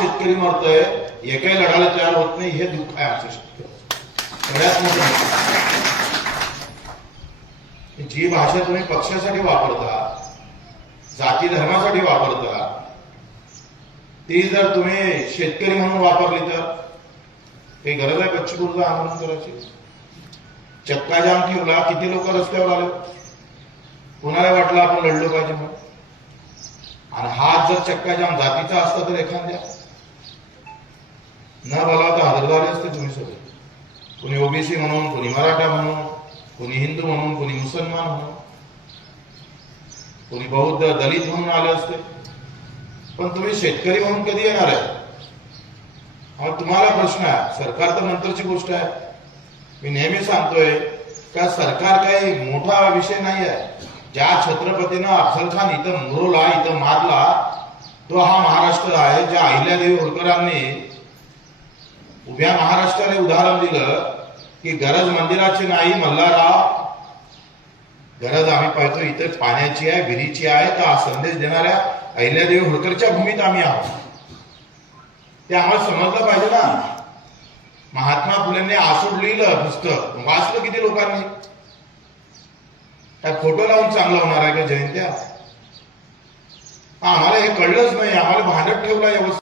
शेतकरी मरतोय, एकही लढायला तयार होत नाही, हे दुःख आहे आमचं शेतकरी सगळ्यात मोठं। जी भाषा तुम्ही पक्षासाठी वापरता, जाती धर्मासाठी वापरता, ती जर तुम्ही शेतकरी म्हणून वापरली तर काही गरज आहे पक्षपूर्त आंदोलन करायची? चक्का जाम ठेवला, किती लोक रस्त्यावर आले, कोणाला वाटलं आपण लढलो पाहिजे म्हणून? आणि हा जर चक्का जाम जातीचा असता तर एखाद्या न बोलावता हजरदारी असते तुम्ही सगळे, कोणी ओबीसी म्हणून, कोणी मराठा म्हणून, कोणी हिंदू म्हणून, कोणी मुसलमान म्हणून, कोणी बौद्ध दलित म्हणून आले असते। पण तुम्ही शेतकरी म्हणून कधी येणार आहे? मग तुम्हाला प्रश्न आहे, सरकार तर नंतरची गोष्ट आहे। मी नेहमी सांगतोय का सरकार काही मोठा विषय नाही आहे। ज्या छत्रपतीनं अफजल खान इथं मुरवला, इथं मारला, तो हा महाराष्ट्र आहे। ज्या अहिल्यादेवी होळकरांनी उभ्या महाराष्ट्राला उदाहरण दिलं की गरज मंदिराची नाही मल्हारराव, गरज आम्ही पाहतो इथं पाण्याची आहे, विहिरीची आहे, तर हा संदेश देणाऱ्या अहिल्यादेवी होळकरच्या भूमीत आम्ही आहोत। ते आम्हाला समजलं पाहिजे ना। महात्मा फुलेंनी आसूड लिहिलं, पुस्तक वाचलं किती लोकांनी? काय फोटो लावून चांगलं होणार आहे का जयंत्या? आम्हाला हे कळलंच नाही, आम्हाला भांडत ठेवला व्यवस्थित।